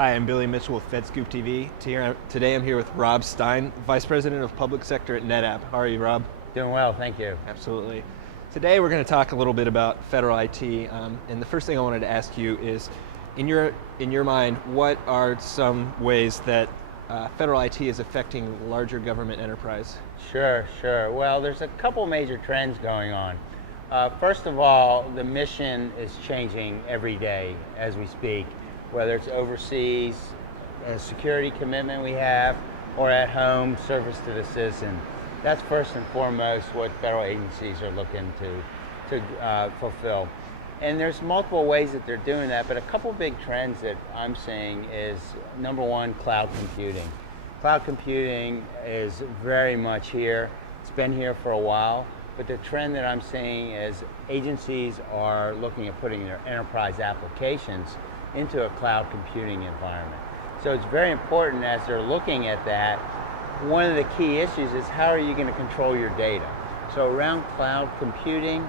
Hi, I'm Billy Mitchell with FedScoop TV. Today I'm here with Rob Stein, Vice President of Public Sector at NetApp. How are you, Rob? Doing well, thank you. Absolutely. Today we're going to talk a little bit about federal IT, and the first thing I wanted to ask you is, in your mind, what are some ways that federal IT is affecting larger government enterprise? Sure. Well, there's a couple major trends going on. First of all, the mission is changing every day as we speak, whether it's overseas, a security commitment we have, or at home, service to the citizen. That's first and foremost what federal agencies are looking to fulfill. And there's multiple ways that they're doing that, but a couple big trends that I'm seeing is, number one, cloud computing. Cloud computing is very much here. It's been here for a while, but the trend that I'm seeing is agencies are looking at putting their enterprise applications into a cloud computing environment. So it's very important as they're looking at that. One of the key issues is, how are you going to control your data? So around cloud computing,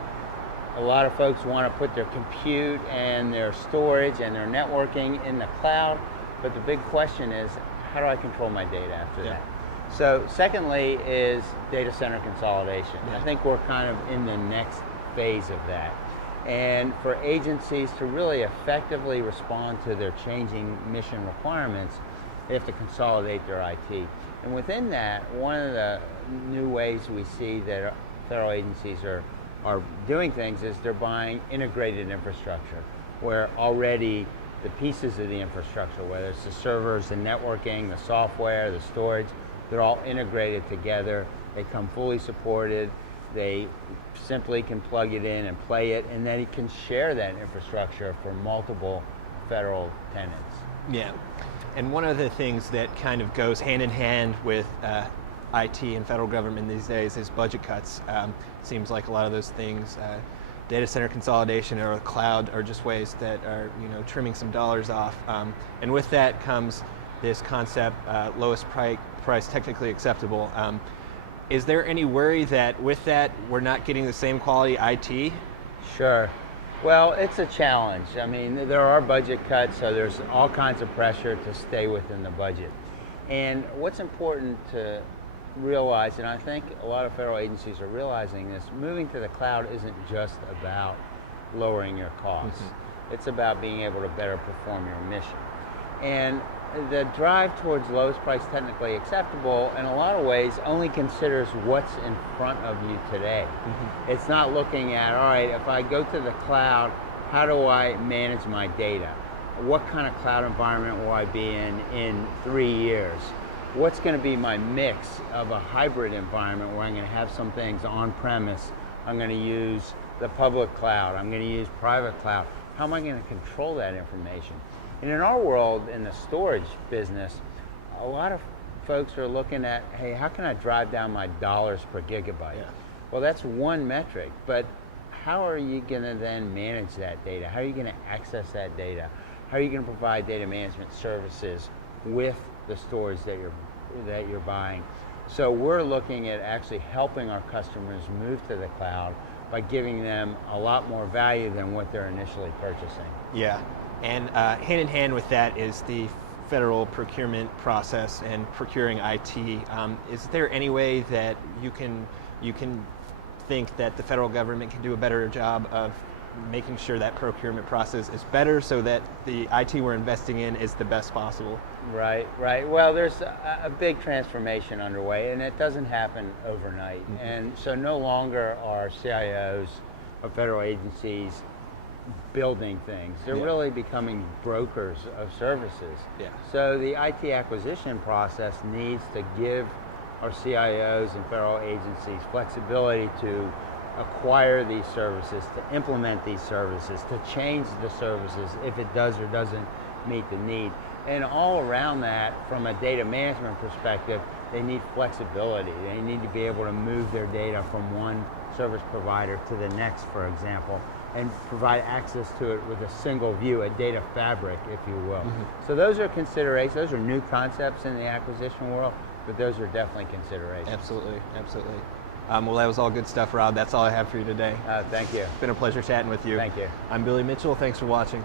a lot of folks want to put their compute and their storage and their networking in the cloud, but the big question is, how do I control my data after that? So secondly is data center consolidation. I think we're kind of in the next phase of that. And for agencies to really effectively respond to their changing mission requirements, they have to consolidate their IT. And within that, one of the new ways we see that federal agencies are doing things is they're buying integrated infrastructure, where already the pieces of the infrastructure, whether it's the servers, the networking, the software, the storage, they're all integrated together. They come fully supported. They simply can plug it in and play it, and then it can share that infrastructure for multiple federal tenants. Yeah, and one of the things that kind of goes hand in hand with IT and federal government these days is budget cuts. Seems like a lot of those things, data center consolidation or cloud, are just ways that are trimming some dollars off. And with that comes this concept, lowest price technically acceptable. Is there any worry that with that we're not getting the same quality IT? Sure. Well, it's a challenge. I mean, there are budget cuts, so there's all kinds of pressure to stay within the budget. And what's important to realize, and I think a lot of federal agencies are realizing this, moving to the cloud isn't just about lowering your costs. It's about being able to better perform your mission. And the drive towards lowest price technically acceptable, in a lot of ways, only considers what's in front of you today. It's not looking at, all right, if I go to the cloud, how do I manage my data? What kind of cloud environment will I be in 3 years? What's going to be my mix of a hybrid environment where I'm going to have some things on-premise, I'm going to use the public cloud, I'm going to use private cloud. How am I going to control that information? And in our world, in the storage business, a lot of folks are looking at, hey, how can I drive down my dollars per gigabyte? Well, that's one metric, but how are you going to then manage that data? How are you going to access that data? How are you going to provide data management services with the storage that you're buying? So we're looking at actually helping our customers move to the cloud by giving them a lot more value than what they're initially purchasing. Yeah. And hand in hand with that is the federal procurement process and procuring IT. Is there any way that you can think that the federal government can do a better job of making sure that procurement process is better so that the IT we're investing in is the best possible? Right. Well, there's a big transformation underway, and it doesn't happen overnight. And so no longer are CIOs of federal agencies building things. They're really becoming brokers of services. So the IT acquisition process needs to give our CIOs and federal agencies flexibility to acquire these services, to implement these services, to change the services if it does or doesn't meet the need. And all around that, from a data management perspective, they need flexibility. They need to be able to move their data from one service provider to the next, for example, and provide access to it with a single view, a data fabric, if you will. So those are considerations. Those are new concepts in the acquisition world, but those are definitely considerations. Absolutely. Well, that was all good stuff, Rob. That's all I have for you today. Thank you. It's been a pleasure chatting with you. Thank you. I'm Billy Mitchell. Thanks for watching.